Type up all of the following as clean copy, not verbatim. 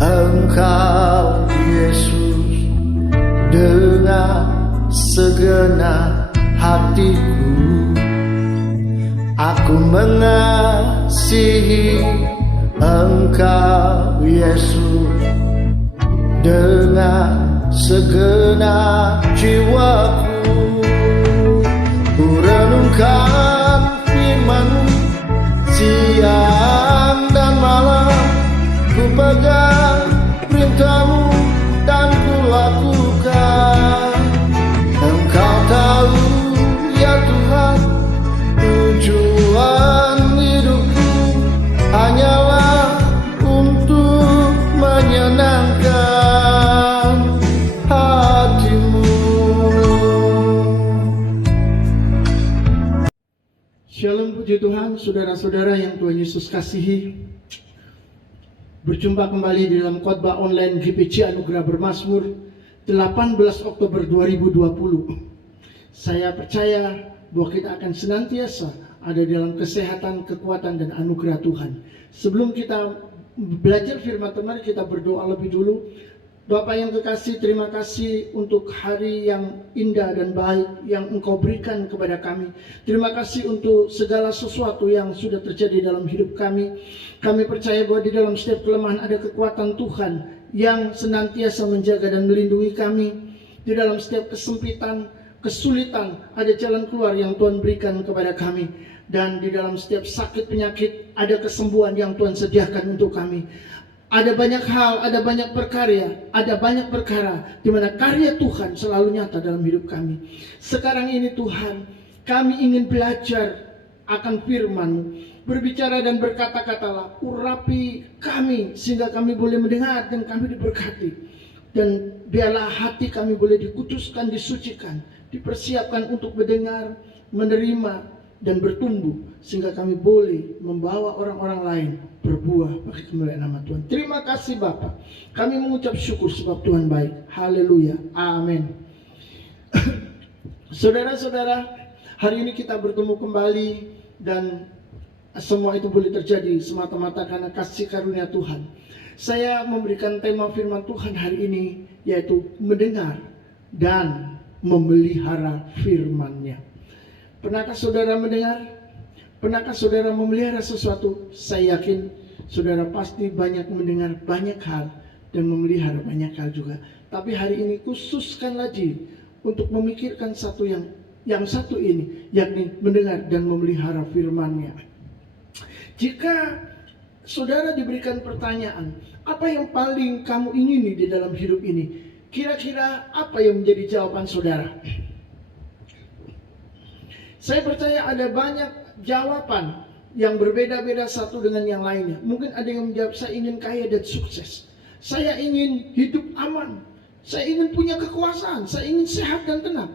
Engkau Yesus dengan segenap hatiku. Aku mengasihi Engkau Yesus dengan segenap jiwaku. Ku renungkan firman-Mu siang dan malam, ku pegang perintah-Mu dan ku lakukan. Engkau tahu ya Tuhan, tujuan hidupku hanyalah untuk menyenangkan hati-Mu. Shalom, puji Tuhan, saudara-saudara yang Tuhan Yesus kasihi. Berjumpa kembali di dalam khotbah online GPC Anugerah Bermazmur 18 Oktober 2020. Saya percaya bahwa kita akan senantiasa ada dalam kesehatan, kekuatan, dan anugerah Tuhan. Sebelum kita belajar firman Tuhan, mari kita berdoa lebih dulu. Bapa yang kekasih, terima kasih untuk hari yang indah dan baik yang Engkau berikan kepada kami. Terima kasih untuk segala sesuatu yang sudah terjadi dalam hidup kami. Kami percaya bahwa di dalam setiap kelemahan ada kekuatan Tuhan yang senantiasa menjaga dan melindungi kami. Di dalam setiap kesempitan, kesulitan, ada jalan keluar yang Tuhan berikan kepada kami. Dan di dalam setiap sakit penyakit, ada kesembuhan yang Tuhan sediakan untuk kami. Ada banyak hal, ada banyak perkara di mana karya Tuhan selalu nyata dalam hidup kami. Sekarang ini Tuhan, kami ingin belajar akan firman-Mu. Berbicara dan berkata-katalah, urapi kami sehingga kami boleh mendengar dan kami diberkati. Dan biarlah hati kami boleh dikuduskan, disucikan, dipersiapkan untuk mendengar, menerima, dan bertumbuh sehingga kami boleh membawa orang-orang lain berbuah bagi kemuliaan nama Tuhan. Terima kasih Bapa. Kami mengucap syukur sebab Tuhan baik. Haleluya. Amin. Saudara-saudara, hari ini kita bertemu kembali dan semua itu boleh terjadi semata-mata karena kasih karunia Tuhan. Saya memberikan tema firman Tuhan hari ini yaitu mendengar dan memelihara firman-Nya. Pernahkah saudara mendengar? Pernahkah saudara memelihara sesuatu? Saya yakin saudara pasti banyak mendengar banyak hal dan memelihara banyak hal juga. Tapi hari ini khususkan lagi untuk memikirkan satu yang satu ini, yakni mendengar dan memelihara firman-Nya. Jika saudara diberikan pertanyaan, apa yang paling kamu ingini di dalam hidup ini? Kira-kira apa yang menjadi jawaban saudara? Saya percaya ada banyak jawaban yang berbeda-beda satu dengan yang lainnya. Mungkin ada yang menjawab, saya ingin kaya dan sukses. Saya ingin hidup aman. Saya ingin punya kekuasaan. Saya ingin sehat dan tenang.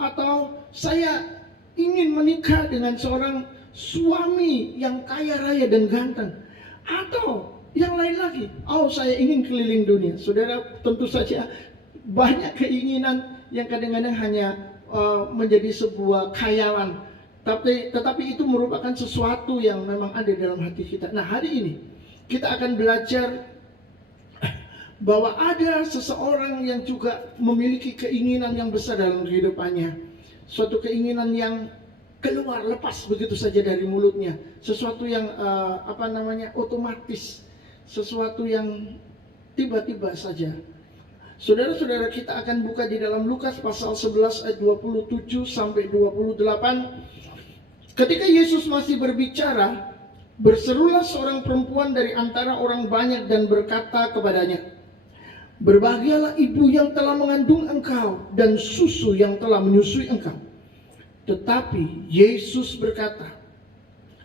Atau saya ingin menikah dengan seorang suami yang kaya raya dan ganteng. Atau yang lain lagi, saya ingin keliling dunia. Saudara, tentu saja banyak keinginan yang kadang-kadang hanya menjadi sebuah khayalan, tetapi itu merupakan sesuatu yang memang ada dalam hati kita. Nah, hari ini kita akan belajar bahwa ada seseorang yang juga memiliki keinginan yang besar dalam kehidupannya, suatu keinginan yang keluar lepas begitu saja dari mulutnya, sesuatu yang otomatis, sesuatu yang tiba-tiba saja. Saudara-saudara, kita akan buka di dalam Lukas pasal 11 ayat 27 sampai 28. Ketika Yesus masih berbicara, berserulah seorang perempuan dari antara orang banyak dan berkata kepadanya, "Berbahagialah ibu yang telah mengandung engkau dan susu yang telah menyusui engkau." Tetapi Yesus berkata,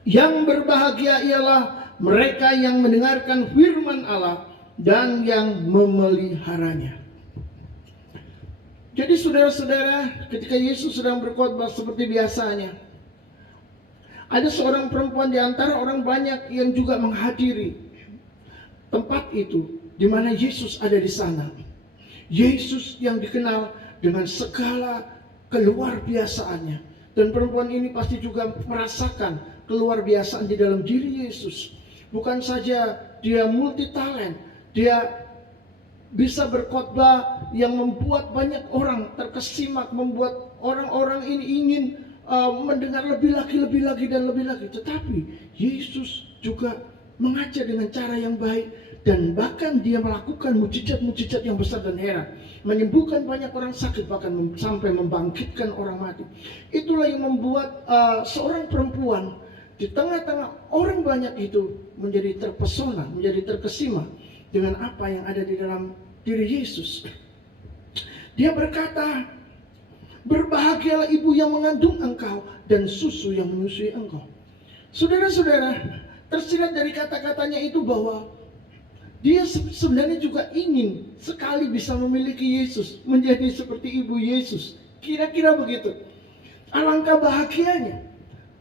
"Yang berbahagia ialah mereka yang mendengarkan firman Allah dan yang memeliharanya." Jadi saudara-saudara, ketika Yesus sedang berkhotbah seperti biasanya, ada seorang perempuan di antara orang banyak yang juga menghadiri tempat itu di mana Yesus ada di sana. Yesus yang dikenal dengan segala keluar biasaannya. Dan perempuan ini pasti juga merasakan keluar biasaan di dalam diri Yesus. Bukan saja dia multi talent, dia bisa berkhotbah yang membuat banyak orang terkesimak, membuat orang-orang ini ingin mendengar lebih lagi dan lebih lagi. Tetapi Yesus juga mengajar dengan cara yang baik, dan bahkan dia melakukan mujizat-mujizat yang besar dan heran, menyembuhkan banyak orang sakit, bahkan sampai membangkitkan orang mati. Itulah yang membuat seorang perempuan di tengah-tengah orang banyak itu menjadi terpesona, menjadi terkesima dengan apa yang ada di dalam diri Yesus. Dia berkata, berbahagialah ibu yang mengandung engkau dan susu yang menyusui engkau. Saudara-saudara, tersirat dari kata-katanya itu bahwa dia sebenarnya juga ingin sekali bisa memiliki Yesus, menjadi seperti ibu Yesus. Kira-kira begitu. Alangkah bahagianya.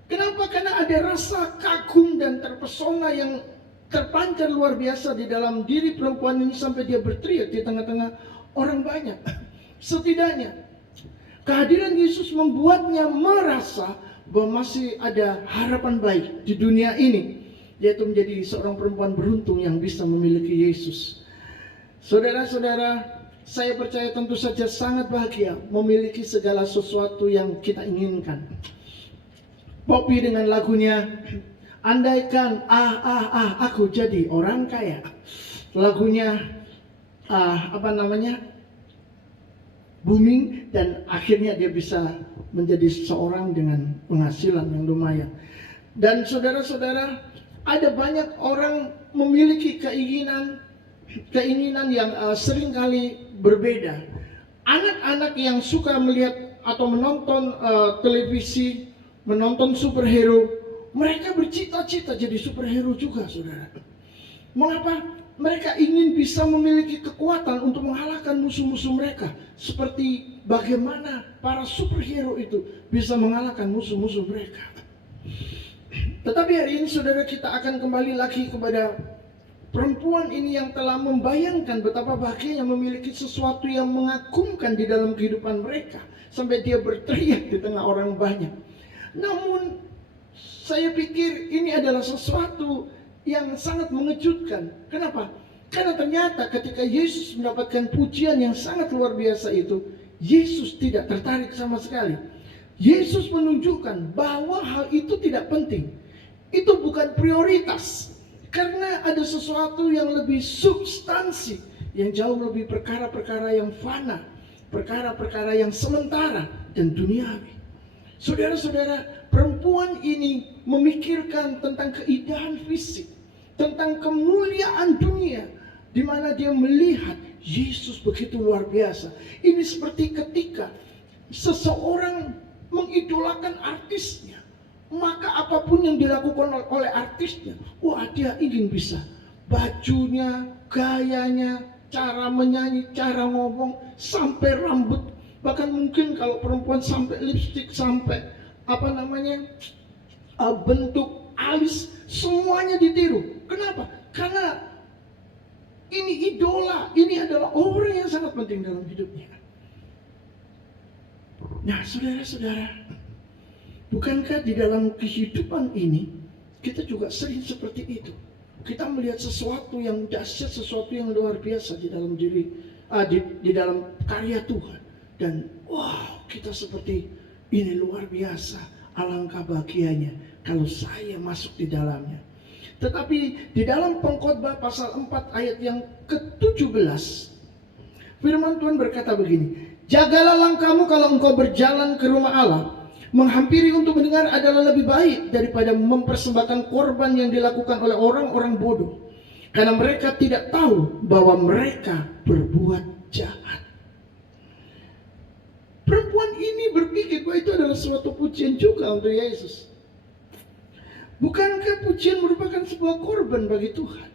Kenapa? Karena ada rasa kagum dan terpesona yang terpancar luar biasa di dalam diri perempuan ini sampai dia berteriak di tengah-tengah orang banyak. Setidaknya kehadiran Yesus membuatnya merasa bahwa masih ada harapan baik di dunia ini, yaitu menjadi seorang perempuan beruntung yang bisa memiliki Yesus. Saudara-saudara, saya percaya tentu saja sangat bahagia memiliki segala sesuatu yang kita inginkan. Poppy dengan lagunya andaikan aku jadi orang kaya. Lagunya booming, dan akhirnya dia bisa menjadi seorang dengan penghasilan yang lumayan. Dan saudara-saudara, ada banyak orang memiliki keinginan yang seringkali berbeda. Anak-anak yang suka melihat atau menonton televisi, menonton superhero, mereka bercita-cita jadi superhero juga, saudara. Mengapa? Mereka ingin bisa memiliki kekuatan untuk mengalahkan musuh-musuh mereka, seperti bagaimana para superhero itu bisa mengalahkan musuh-musuh mereka. Tetapi hari ini, saudara, kita akan kembali lagi kepada perempuan ini yang telah membayangkan betapa bahagianya memiliki sesuatu yang mengagumkan di dalam kehidupan mereka, sampai dia berteriak di tengah orang banyak. Namun saya pikir ini adalah sesuatu yang sangat mengejutkan. Kenapa? Karena ternyata ketika Yesus mendapatkan pujian yang sangat luar biasa itu, Yesus tidak tertarik sama sekali. Yesus menunjukkan bahwa hal itu tidak penting. Itu bukan prioritas. Karena ada sesuatu yang lebih substansi, yang jauh lebih perkara-perkara yang fana, perkara-perkara yang sementara dan duniawi. Saudara-saudara, perempuan ini memikirkan tentang keindahan fisik, tentang kemuliaan dunia, di mana dia melihat Yesus begitu luar biasa. Ini seperti ketika seseorang mengidolakan artisnya, maka apapun yang dilakukan oleh artisnya, wah, dia ingin bisa. Bajunya, gayanya, cara menyanyi, cara ngomong, sampai rambut. Bahkan mungkin kalau perempuan sampai lipstik, sampai bentuk alis, semuanya ditiru. Kenapa? Karena ini idola, ini adalah orang yang sangat penting dalam hidupnya. Nah, saudara-saudara, bukankah di dalam kehidupan ini kita juga sering seperti itu? Kita melihat sesuatu yang dahsyat, sesuatu yang luar biasa di dalam di dalam karya Tuhan. Dan wow, kita seperti ini luar biasa. Alangkah bahagianya kalau saya masuk di dalamnya. Tetapi di dalam Pengkhotbah pasal 4 ayat yang ke-17, firman Tuhan berkata begini, jagalah langkahmu kalau engkau berjalan ke rumah Allah. Menghampiri untuk mendengar adalah lebih baik daripada mempersembahkan korban yang dilakukan oleh orang-orang bodoh. Karena mereka tidak tahu bahwa mereka berbuat jahat. Perempuan ini berpikir bahwa itu adalah suatu pujian juga untuk Yesus. Bukankah pujian merupakan sebuah korban bagi Tuhan?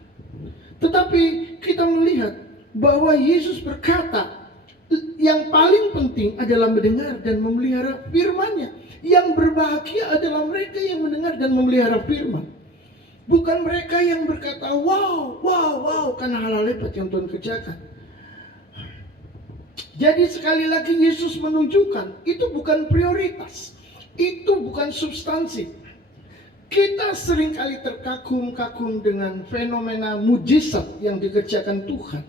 Tetapi kita melihat bahwa Yesus berkata, yang paling penting adalah mendengar dan memelihara firman-Nya. Yang berbahagia adalah mereka yang mendengar dan memelihara firman. Bukan mereka yang berkata, wow, karena hal-hal hebat yang Tuhan kerjakan. Jadi sekali lagi Yesus menunjukkan itu bukan prioritas, itu bukan substansi. Kita seringkali terkagum-kagum dengan fenomena mujizat yang dikerjakan Tuhan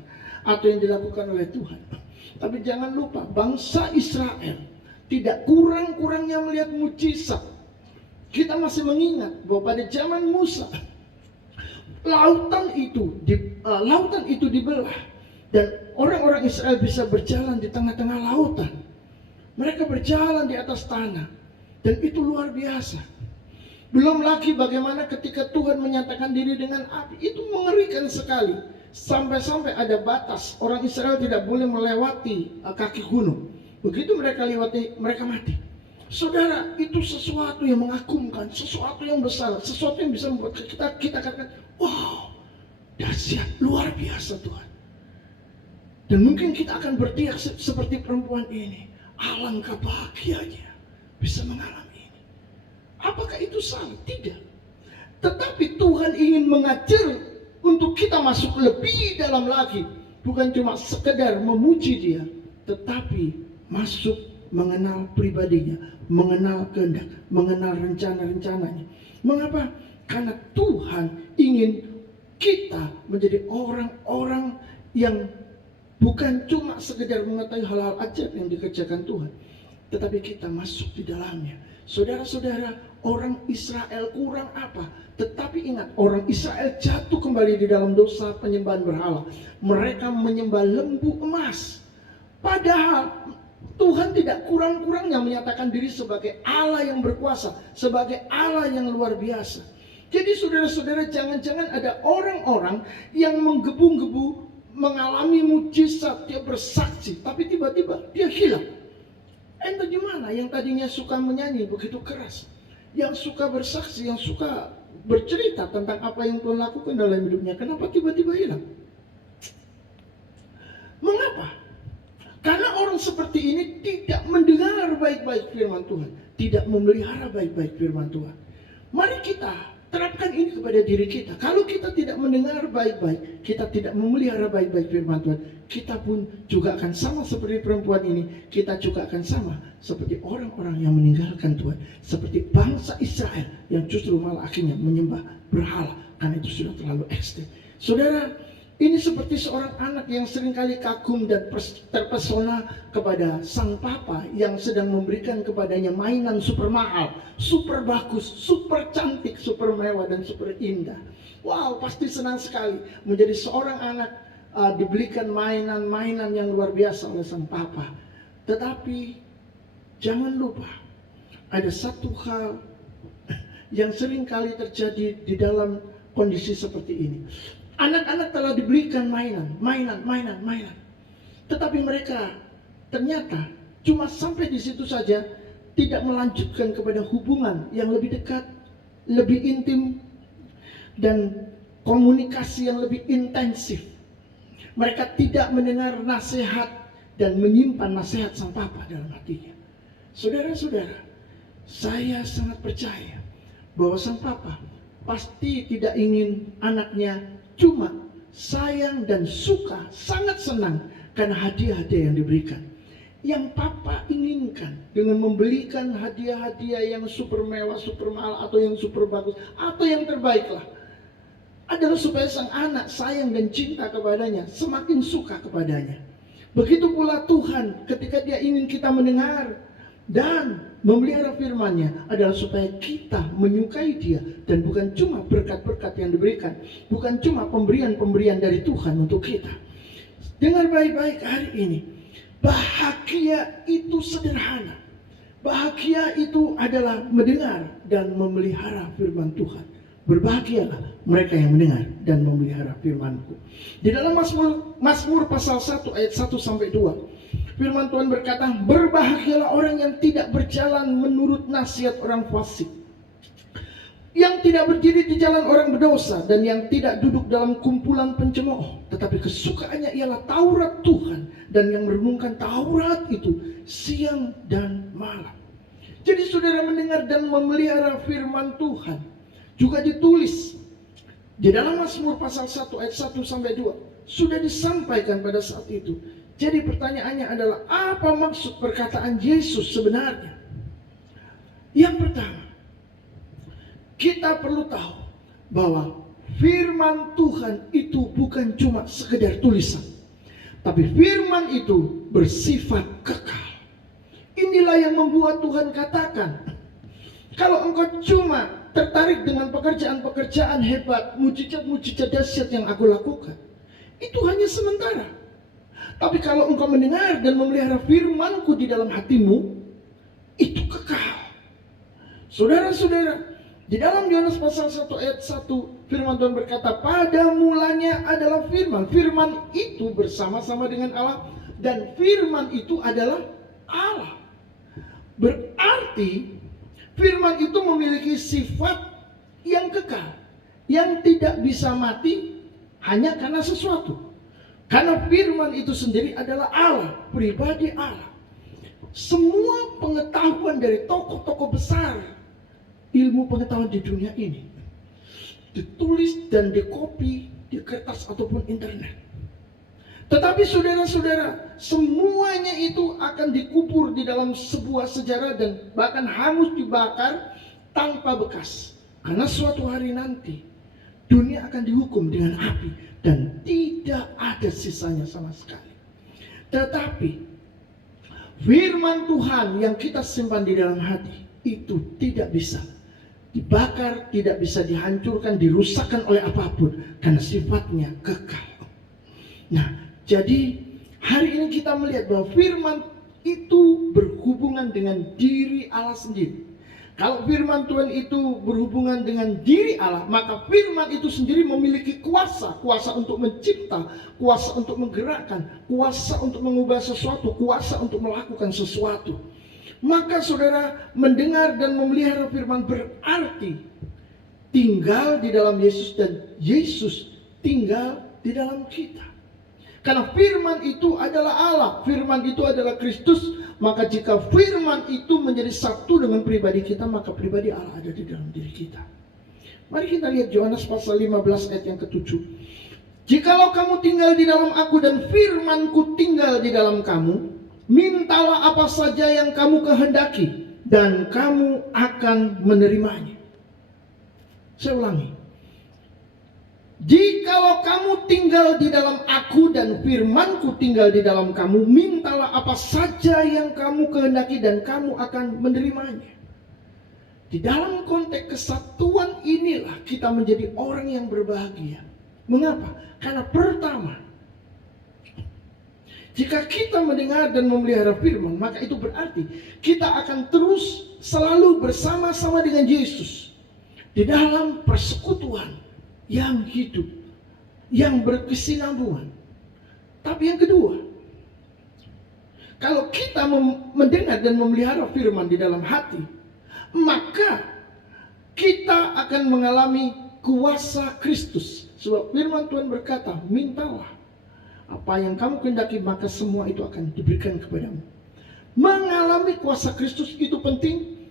atau yang dilakukan oleh Tuhan. Tapi jangan lupa, bangsa Israel tidak kurang-kurangnya melihat mujizat. Kita masih mengingat bahwa pada zaman Musa, lautan itu dibelah dan orang-orang Israel bisa berjalan di tengah-tengah lautan. Mereka berjalan di atas tanah dan itu luar biasa. Belum lagi bagaimana ketika Tuhan menyatakan diri dengan api, itu mengerikan sekali. Sampai-sampai ada batas, orang Israel tidak boleh melewati kaki gunung. Begitu mereka lewati, mereka mati. Saudara, itu sesuatu yang mengagumkan, sesuatu yang besar, sesuatu yang bisa membuat kita katakan, wow, dahsyat, luar biasa Tuhan. Dan mungkin kita akan berteriak seperti perempuan ini, alangkah bahagianya bisa mengalami. Apakah itu salah? Tidak. Tetapi Tuhan ingin mengajar untuk kita masuk lebih dalam lagi. Bukan cuma sekedar memuji Dia, tetapi masuk mengenal pribadinya, mengenal kehendak, mengenal rencana-rencananya. Mengapa? Karena Tuhan ingin kita menjadi orang-orang yang bukan cuma sekedar mengetahui hal-hal ajaib yang dikerjakan Tuhan, tetapi kita masuk di dalamnya. Saudara-saudara, orang Israel kurang apa? Tetapi ingat, orang Israel jatuh kembali di dalam dosa penyembahan berhala. Mereka menyembah lembu emas. Padahal Tuhan tidak kurang-kurangnya menyatakan diri sebagai Allah yang berkuasa, sebagai Allah yang luar biasa. Jadi saudara-saudara, jangan-jangan ada orang-orang yang menggebu-gebu mengalami mujizat, dia bersaksi, tapi tiba-tiba dia hilang. Entah gimana, yang tadinya suka menyanyi begitu keras, yang suka bersaksi, yang suka bercerita tentang apa yang Tuhan lakukan dalam hidupnya, kenapa tiba-tiba hilang? Mengapa? Karena orang seperti ini tidak mendengar baik-baik firman Tuhan, tidak memelihara baik-baik firman Tuhan. Mari kita terapkan ini kepada diri kita. Kalau kita tidak mendengar baik-baik, kita tidak memelihara baik-baik firman Tuhan, kita pun juga akan sama seperti perempuan ini. Kita juga akan sama seperti orang-orang yang meninggalkan Tuhan, seperti bangsa Israel yang justru malah akhirnya menyembah berhala karena itu sudah terlalu ekstrim. Saudara, ini seperti seorang anak yang seringkali kagum dan terpesona kepada sang papa yang sedang memberikan kepadanya mainan super mahal, super bagus, super cantik, super mewah, dan super indah. Wow, pasti senang sekali menjadi seorang anak dibelikan mainan-mainan yang luar biasa oleh sang papa. Tetapi jangan lupa, ada satu hal yang seringkali terjadi di dalam kondisi seperti ini. Anak-anak telah dibelikan mainan. Tetapi mereka ternyata cuma sampai di situ saja, tidak melanjutkan kepada hubungan yang lebih dekat, lebih intim, dan komunikasi yang lebih intensif. Mereka tidak mendengar nasihat dan menyimpan nasihat sang papa dalam hatinya. Saudara-saudara, saya sangat percaya bahwa sang papa pasti tidak ingin anaknya cuma sayang dan suka, sangat senang karena hadiah-hadiah yang diberikan. Yang papa inginkan dengan membelikan hadiah-hadiah yang super mewah, super mahal, atau yang super bagus, atau yang terbaik lah, adalah supaya sang anak sayang dan cinta kepadanya, semakin suka kepadanya. Begitu pula Tuhan ketika Dia ingin kita mendengar dan memelihara firman-Nya, adalah supaya kita menyukai Dia, dan bukan cuma berkat-berkat yang diberikan, bukan cuma pemberian-pemberian dari Tuhan untuk kita. Dengar baik-baik hari ini, bahagia itu sederhana. Bahagia itu adalah mendengar dan memelihara firman Tuhan. Berbahagialah mereka yang mendengar dan memelihara firman-Ku. Di dalam Mazmur pasal 1 ayat 1 sampai 2, firman Tuhan berkata, berbahagialah orang yang tidak berjalan menurut nasihat orang fasik, yang tidak berdiri di jalan orang berdosa, dan yang tidak duduk dalam kumpulan pencemooh, tetapi kesukaannya ialah Taurat Tuhan, dan yang merenungkan Taurat itu siang dan malam. Jadi saudara, mendengar dan memelihara firman Tuhan juga ditulis di dalam Mazmur pasal 1 ayat 1 sampai 2, sudah disampaikan pada saat itu. Jadi pertanyaannya adalah, apa maksud perkataan Yesus sebenarnya? Yang pertama, kita perlu tahu bahwa firman Tuhan itu bukan cuma sekedar tulisan, tapi firman itu bersifat kekal. Inilah yang membuat Tuhan katakan, kalau engkau cuma tertarik dengan pekerjaan-pekerjaan hebat, mujizat-mujizat dahsyat yang aku lakukan, itu hanya sementara. Tapi kalau engkau mendengar dan memelihara firman-Ku di dalam hatimu, itu kekal. Saudara-saudara, di dalam Yohanes pasal 1 ayat 1, firman Tuhan berkata, pada mulanya adalah firman. Firman itu bersama-sama dengan Allah, dan firman itu adalah Allah. Berarti firman itu memiliki sifat yang kekal, yang tidak bisa mati hanya karena sesuatu. Karena firman itu sendiri adalah Allah, pribadi Allah. Semua pengetahuan dari tokoh-tokoh besar ilmu pengetahuan di dunia ini ditulis dan dikopi di kertas ataupun internet. Tetapi saudara-saudara, semuanya itu akan dikubur di dalam sebuah sejarah dan bahkan hangus dibakar tanpa bekas. Karena suatu hari nanti dunia akan dihukum dengan api dan tidak ada sisanya sama sekali. Tetapi firman Tuhan yang kita simpan di dalam hati itu tidak bisa dibakar, tidak bisa dihancurkan, dirusakkan oleh apapun, karena sifatnya kekal. Nah, jadi hari ini kita melihat bahwa firman itu berhubungan dengan diri Allah sendiri. Kalau firman Tuhan itu berhubungan dengan diri Allah, maka firman itu sendiri memiliki kuasa. Kuasa untuk mencipta, kuasa untuk menggerakkan, kuasa untuk mengubah sesuatu, kuasa untuk melakukan sesuatu. Maka saudara, mendengar dan memelihara firman berarti tinggal di dalam Yesus dan Yesus tinggal di dalam kita. Karena firman itu adalah Allah, firman itu adalah Kristus. Maka jika firman itu menjadi satu dengan pribadi kita, maka pribadi Allah ada di dalam diri kita. Mari kita lihat Yohanes pasal 15 ayat yang ke-7. Jikalau kamu tinggal di dalam aku dan firmanku tinggal di dalam kamu, mintalah apa saja yang kamu kehendaki dan kamu akan menerimanya. Saya ulangi. Jikalau kamu tinggal di dalam aku dan firmanku tinggal di dalam kamu, mintalah apa saja yang kamu kehendaki dan kamu akan menerimanya. Di dalam konteks kesatuan inilah kita menjadi orang yang berbahagia. Mengapa? Karena pertama, jika kita mendengar dan memelihara firman, maka itu berarti kita akan terus selalu bersama-sama dengan Yesus di dalam persekutuan yang hidup, yang berkesinambungan. Tapi yang kedua, kalau kita mendengar dan memelihara firman di dalam hati, maka kita akan mengalami kuasa Kristus. Sebab firman Tuhan berkata, mintalah apa yang kamu kehendaki, maka semua itu akan diberikan kepadamu. Mengalami kuasa Kristus itu penting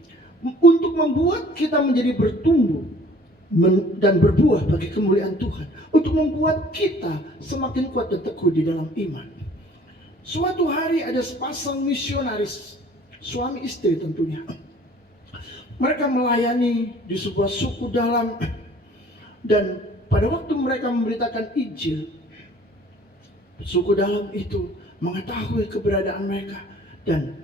untuk membuat kita menjadi bertumbuh dan berbuah bagi kemuliaan Tuhan, untuk membuat kita semakin kuat dan teguh di dalam iman. Suatu hari ada sepasang misionaris, suami istri tentunya. Mereka melayani di sebuah suku dalam, dan pada waktu mereka memberitakan Injil, suku dalam itu mengetahui keberadaan mereka, dan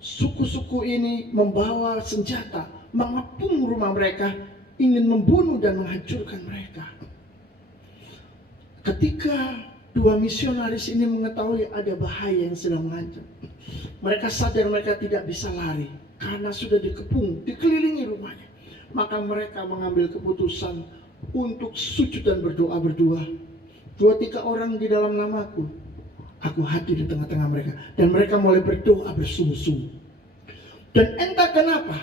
suku-suku ini membawa senjata, mengepung rumah mereka, ingin membunuh dan menghancurkan mereka. Ketika dua misionaris ini mengetahui ada bahaya yang sedang mengancam, mereka sadar mereka tidak bisa lari karena sudah dikepung, dikelilingi rumahnya. Maka mereka mengambil keputusan untuk sujud dan berdoa berdua. 2-3 orang di dalam namaku, aku hadir di tengah-tengah mereka. Dan mereka mulai berdoa bersungguh-sungguh. Dan entah kenapa,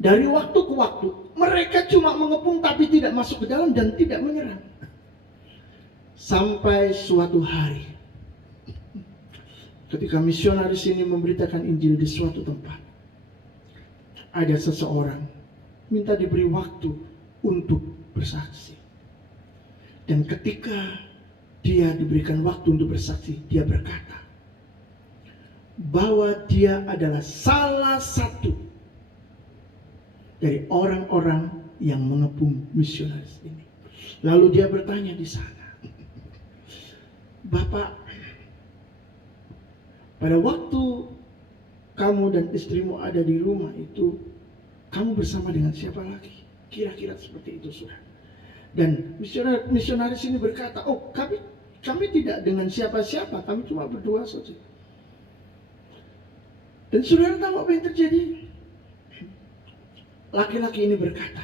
dari waktu ke waktu, mereka cuma mengepung tapi tidak masuk ke dalam dan tidak menyerang. Sampai suatu hari, ketika misionaris ini memberitakan Injil di suatu tempat, ada seseorang minta diberi waktu untuk bersaksi. Dan ketika dia diberikan waktu untuk bersaksi, dia berkata bahwa dia adalah salah satu dari orang-orang yang mengepung misionaris ini. Lalu dia bertanya di sana, Bapak, pada waktu kamu dan istrimu ada di rumah itu, kamu bersama dengan siapa lagi? Kira-kira seperti itu, saudara. Dan misionaris ini berkata, oh kami tidak dengan siapa-siapa, kami cuma berdua saja. Dan saudara tahu apa yang terjadi? Laki-laki ini berkata,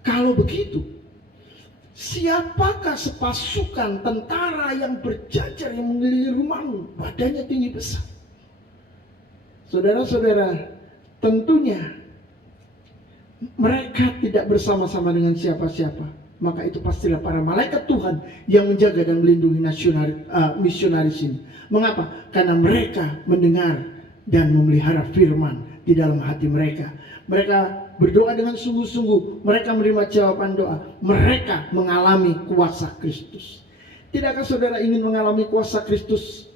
kalau begitu, siapakah sepasukan tentara yang berjajar yang mengelilingi rumahmu, badannya tinggi besar? Saudara-saudara, tentunya mereka tidak bersama-sama dengan siapa-siapa. Maka itu pastilah para malaikat Tuhan yang menjaga dan melindungi misionaris ini. Mengapa? Karena mereka mendengar dan memelihara firman di dalam hati mereka. Mereka berdoa dengan sungguh-sungguh. Mereka menerima jawaban doa. Mereka mengalami kuasa Kristus. Tidakkah saudara ingin mengalami kuasa Kristus?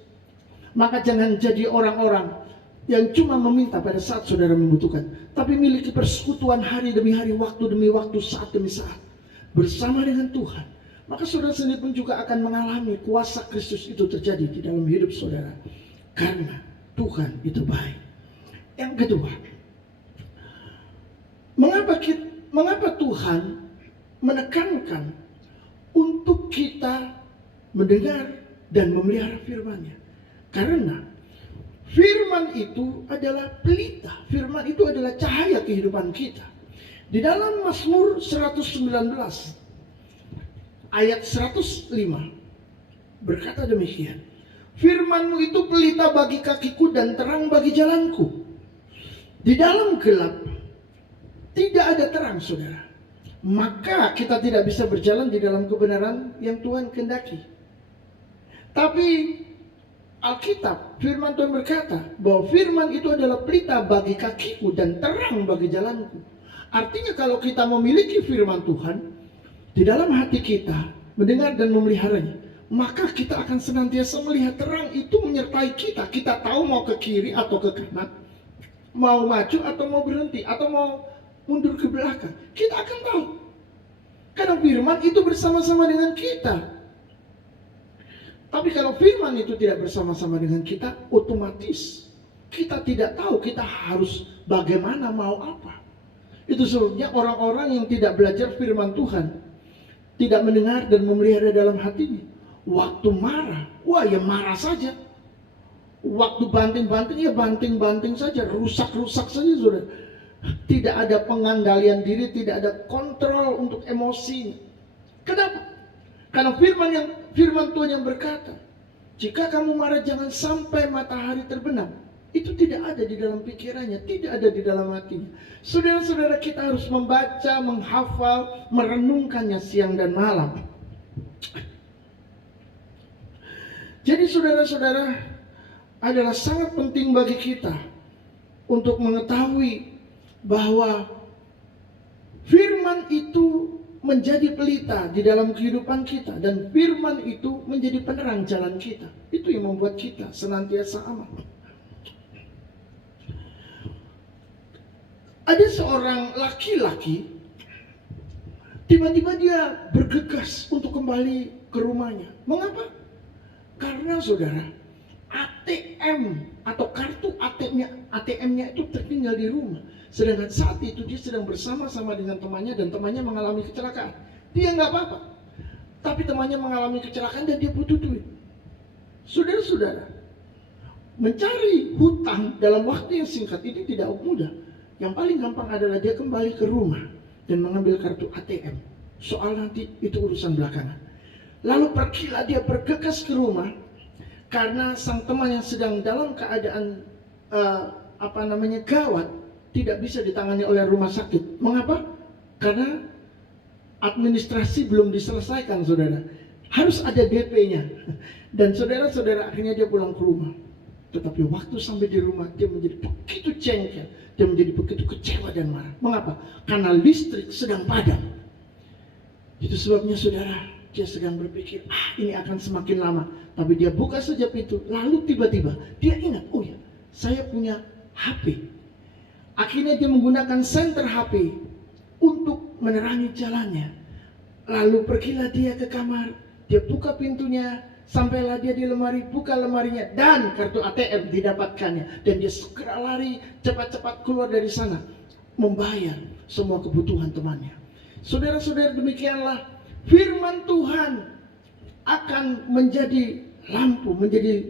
Maka jangan jadi orang-orang yang cuma meminta pada saat saudara membutuhkan, tapi miliki persekutuan hari demi hari, waktu demi waktu, saat demi saat bersama dengan Tuhan. Maka saudara sendiri pun juga akan mengalami kuasa Kristus itu terjadi di dalam hidup saudara. Karena Tuhan itu baik. Yang kedua, mengapa Tuhan menekankan untuk kita mendengar dan memelihara firman-Nya? Karena firman itu adalah pelita. Firman itu adalah cahaya kehidupan kita. Di dalam Mazmur 119 ayat 105 berkata demikian, firman-Mu itu pelita bagi kakiku dan terang bagi jalanku. Di dalam gelap tidak ada terang, saudara. Maka kita tidak bisa berjalan di dalam kebenaran yang Tuhan kehendaki. Tapi Alkitab, firman Tuhan berkata bahwa firman itu adalah pelita bagi kakiku dan terang bagi jalanku. Artinya kalau kita memiliki firman Tuhan di dalam hati kita, mendengar dan memeliharanya, maka kita akan senantiasa melihat terang itu menyertai kita. Kita tahu mau ke kiri atau ke kanan, mau maju atau mau berhenti, atau mau mundur ke belakang. Kita akan tahu. Karena firman itu bersama-sama dengan kita. Tapi kalau firman itu tidak bersama-sama dengan kita, otomatis kita tidak tahu kita harus bagaimana, mau apa. Itu sebabnya orang-orang yang tidak belajar firman Tuhan, tidak mendengar dan memelihara dalam hatinya, waktu marah, wah ya marah saja. Waktu banting-banting, ya banting-banting saja, rusak-rusak saja, saudara. Tidak ada pengendalian diri, tidak ada kontrol untuk emosi. Kenapa? Karena firman Tuhan yang berkata, jika kamu marah jangan sampai matahari terbenam. Itu tidak ada di dalam pikirannya, tidak ada di dalam hatinya. Saudara-saudara, kita harus membaca, menghafal, merenungkannya siang dan malam. Jadi saudara-saudara, adalah sangat penting bagi kita untuk mengetahui bahwa firman itu menjadi pelita di dalam kehidupan kita, dan firman itu menjadi penerang jalan kita. Itu yang membuat kita senantiasa aman. Ada seorang laki-laki, tiba-tiba dia bergegas untuk kembali ke rumahnya. Mengapa? Karena saudara, ATM atau kartu ATM-nya itu tertinggal di rumah. Sedangkan saat itu dia sedang bersama-sama dengan temannya dan temannya mengalami kecelakaan. Dia nggak apa-apa, tapi temannya mengalami kecelakaan dan dia butuh duit. Saudara-saudara, mencari hutang dalam waktu yang singkat ini tidak mudah. Yang paling gampang adalah dia kembali ke rumah dan mengambil kartu ATM. Soal nanti itu urusan belakangan. Lalu pergilah dia bergegas ke rumah karena sang teman yang sedang dalam keadaan gawat tidak bisa ditangani oleh rumah sakit. Mengapa? Karena administrasi belum diselesaikan, saudara. Harus ada DP-nya. Dan saudara-saudara, akhirnya dia pulang ke rumah. Tetapi waktu sampai di rumah, dia menjadi begitu jengkel. Dia menjadi begitu kecewa dan marah. Mengapa? Karena listrik sedang padam. Itu sebabnya saudara, dia sedang berpikir, ini akan semakin lama. Tapi dia buka saja pintu, lalu tiba-tiba dia ingat, oh ya, saya punya HP. Akhirnya dia menggunakan senter HP untuk menerangi jalannya. Lalu pergilah dia ke kamar, dia buka pintunya, sampailah dia di lemari, buka lemarinya, dan kartu ATM didapatkannya. Dan dia segera lari, cepat-cepat keluar dari sana, membayar semua kebutuhan temannya. Saudara-saudara, demikianlah firman Tuhan akan menjadi lampu, menjadi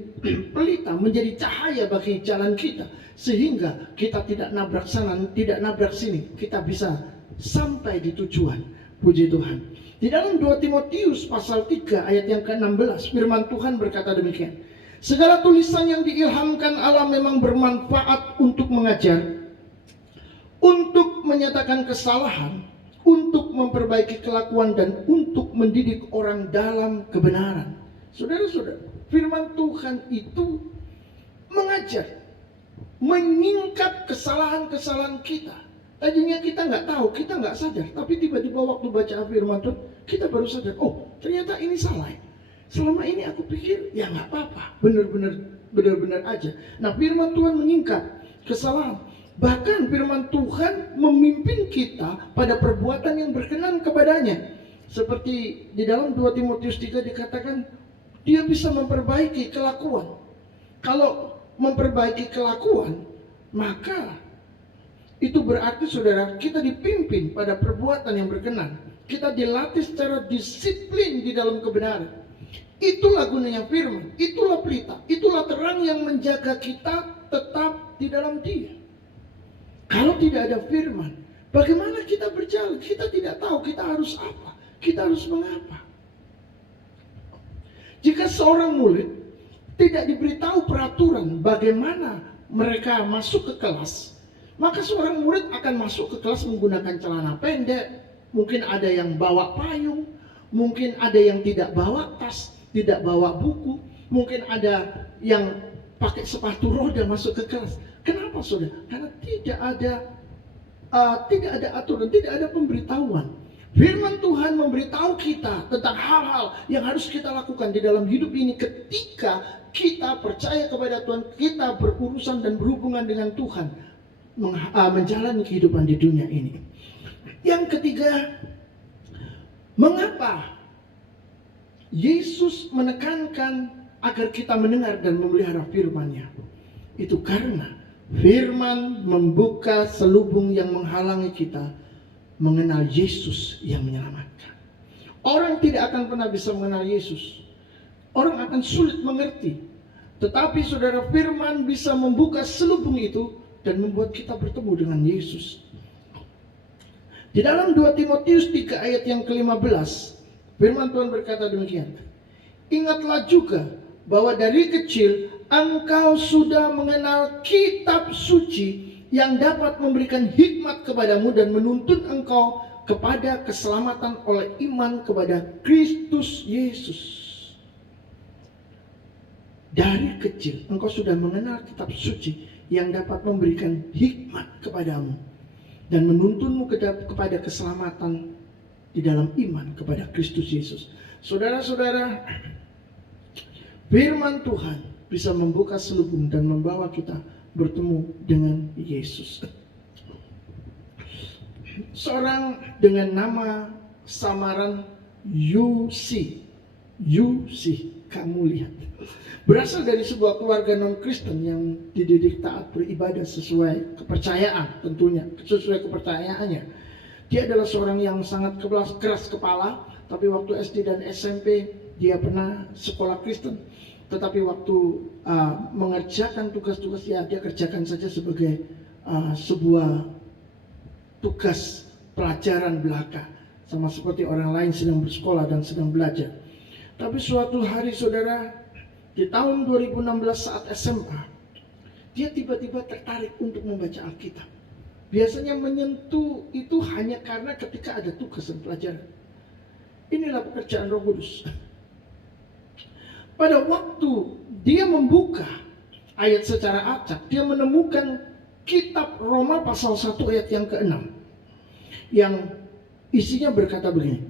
pelita, menjadi cahaya bagi jalan kita. Sehingga kita tidak nabrak sana, tidak nabrak sini. Kita bisa sampai di tujuan. Puji Tuhan. Di dalam 2 Timotius pasal 3 ayat yang ke-16, firman Tuhan berkata demikian. Segala tulisan yang diilhamkan Allah memang bermanfaat untuk mengajar, untuk menyatakan kesalahan, untuk memperbaiki kelakuan, dan untuk mendidik orang dalam kebenaran. Saudara-saudara, firman Tuhan itu mengajar, menyingkap kesalahan-kesalahan kita. Tadinya kita nggak tahu, kita nggak sadar, tapi tiba-tiba waktu baca firman Tuhan, kita baru sadar, oh ternyata ini salah. Selama ini aku pikir ya nggak apa-apa, benar-benar aja. Nah, firman Tuhan menyingkap kesalahan. Bahkan firman Tuhan memimpin kita pada perbuatan yang berkenan kepadanya. Seperti di dalam 2 Timotius 3 dikatakan, dia bisa memperbaiki kelakuan. Kalau memperbaiki kelakuan, maka itu berarti saudara, kita dipimpin pada perbuatan yang berkenan. Kita dilatih secara disiplin di dalam kebenaran. Itulah gunanya firman, itulah pelita, itulah terang yang menjaga kita tetap di dalam Dia. Kalau tidak ada firman, bagaimana kita berjalan? Kita tidak tahu kita harus apa, kita harus mengapa. Jika seorang murid tidak diberitahu peraturan bagaimana mereka masuk ke kelas, maka seorang murid akan masuk ke kelas menggunakan celana pendek, mungkin ada yang bawa payung, mungkin ada yang tidak bawa tas, tidak bawa buku, mungkin ada yang pakai sepatu roda masuk ke kelas. Kenapa saudara? Karena tidak ada aturan, tidak ada pemberitahuan. Firman Tuhan memberitahu kita tentang hal-hal yang harus kita lakukan di dalam hidup ini ketika kita percaya kepada Tuhan, kita berurusan dan berhubungan dengan Tuhan, menjalani kehidupan di dunia ini. Yang ketiga, mengapa Yesus menekankan agar kita mendengar dan memelihara firman-Nya? Itu karena firman membuka selubung yang menghalangi kita mengenal Yesus yang menyelamatkan. Orang tidak akan pernah bisa mengenal Yesus. Orang akan sulit mengerti. Tetapi saudara, firman bisa membuka selubung itu dan membuat kita bertemu dengan Yesus. Di dalam 2 Timotius 3 ayat yang ke-15, firman Tuhan berkata demikian. Ingatlah juga bahwa dari kecil engkau sudah mengenal kitab suci yang dapat memberikan hikmat kepadamu dan menuntun engkau kepada keselamatan oleh iman kepada Kristus Yesus. Dari kecil engkau sudah mengenal kitab suci yang dapat memberikan hikmat kepadamu dan menuntunmu kepada keselamatan di dalam iman kepada Kristus Yesus. Saudara-saudara, firman Tuhan bisa membuka selubung dan membawa kita bertemu dengan Yesus. Seorang dengan nama samaran UC, kamu lihat, berasal dari sebuah keluarga non-Kristen yang dididik taat beribadah sesuai kepercayaan, tentunya sesuai kepercayaannya. Dia adalah seorang yang sangat keras kepala, tapi waktu SD dan SMP dia pernah sekolah Kristen. Tetapi waktu mengerjakan tugas-tugas dia kerjakan saja sebagai sebuah tugas pelajaran belaka, sama seperti orang lain sedang bersekolah dan sedang belajar. Tapi suatu hari saudara, di tahun 2016 saat SMA, dia tiba-tiba tertarik untuk membaca Alkitab. Biasanya menyentuh itu hanya karena ketika ada tugas dan pelajaran. Inilah pekerjaan Roh Kudus. Pada waktu dia membuka ayat secara acak, dia menemukan kitab Roma pasal 1 ayat yang ke-6 yang isinya berkata begini.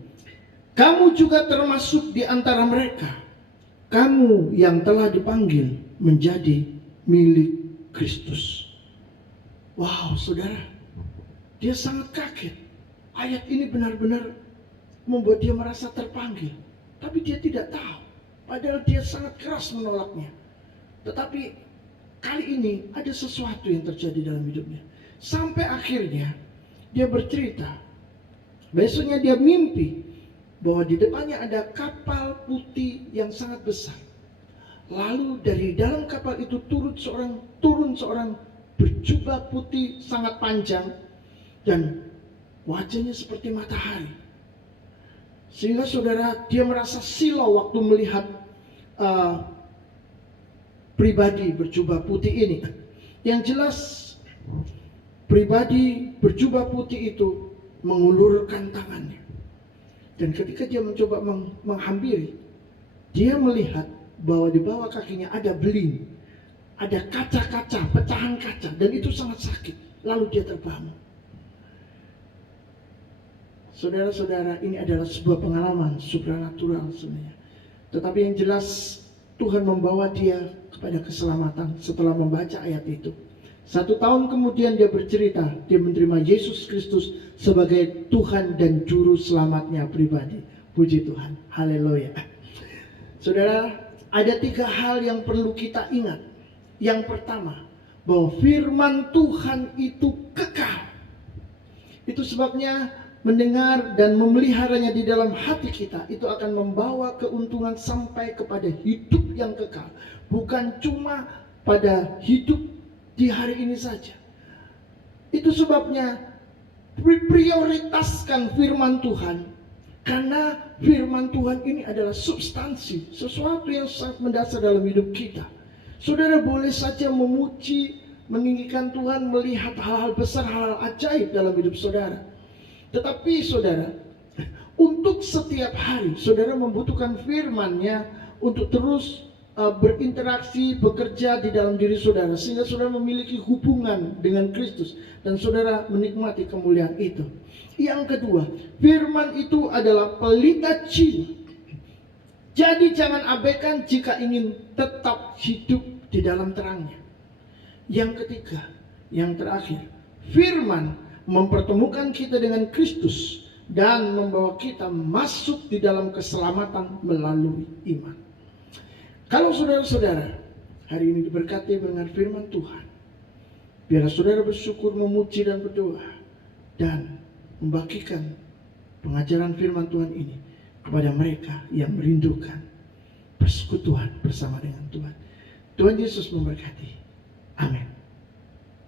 Kamu juga termasuk di antara mereka, kamu yang telah dipanggil menjadi milik Kristus. Wow, saudara, dia sangat kaget. Ayat ini benar-benar membuat dia merasa terpanggil. Tapi dia tidak tahu. Padahal dia sangat keras menolaknya. Tetapi kali ini ada sesuatu yang terjadi dalam hidupnya. Sampai akhirnya dia bercerita. Besoknya dia mimpi bahwa di depannya ada kapal putih yang sangat besar. Lalu dari dalam kapal itu turun seorang berjubah putih sangat panjang dan wajahnya seperti matahari. Sehingga saudara, dia merasa silau waktu melihat pribadi berjubah putih ini. Yang jelas pribadi berjubah putih itu mengulurkan tangannya. Dan ketika dia mencoba menghampiri, dia melihat bahwa di bawah kakinya ada beling, ada kaca-kaca, pecahan kaca, dan itu sangat sakit. Lalu dia terbangun. Saudara-saudara, ini adalah sebuah pengalaman supranatural sebenarnya. Tetapi yang jelas Tuhan membawa dia kepada keselamatan setelah membaca ayat itu. 1 tahun kemudian dia bercerita, dia menerima Yesus Kristus sebagai Tuhan dan Juru Selamatnya pribadi. Puji Tuhan, haleluya. Saudara, ada 3 hal yang perlu kita ingat. Yang pertama, bahwa firman Tuhan itu kekal. Itu sebabnya mendengar dan memeliharanya di dalam hati kita itu akan membawa keuntungan sampai kepada hidup yang kekal. Bukan cuma pada hidup di hari ini saja. Itu sebabnya prioritaskan firman Tuhan. Karena firman Tuhan ini adalah substansi, sesuatu yang sangat mendasar dalam hidup kita. Saudara boleh saja memuji, meninggikan Tuhan, melihat hal-hal besar, hal-hal ajaib dalam hidup saudara. Tetapi saudara, untuk setiap hari saudara membutuhkan firman-Nya untuk terus berinteraksi, bekerja di dalam diri saudara, sehingga saudara memiliki hubungan dengan Kristus dan saudara menikmati kemuliaan itu. Yang kedua, firman itu adalah pelita jiwa. Jadi jangan abaikan jika ingin tetap hidup di dalam terangnya. Yang ketiga, yang terakhir, firman mempertemukan kita dengan Kristus dan membawa kita masuk di dalam keselamatan melalui iman. Kalau saudara-saudara hari ini diberkati dengan firman Tuhan, biarlah saudara bersyukur, memuji dan berdoa dan membagikan pengajaran firman Tuhan ini kepada mereka yang merindukan persekutuan bersama dengan Tuhan. Tuhan Yesus memberkati.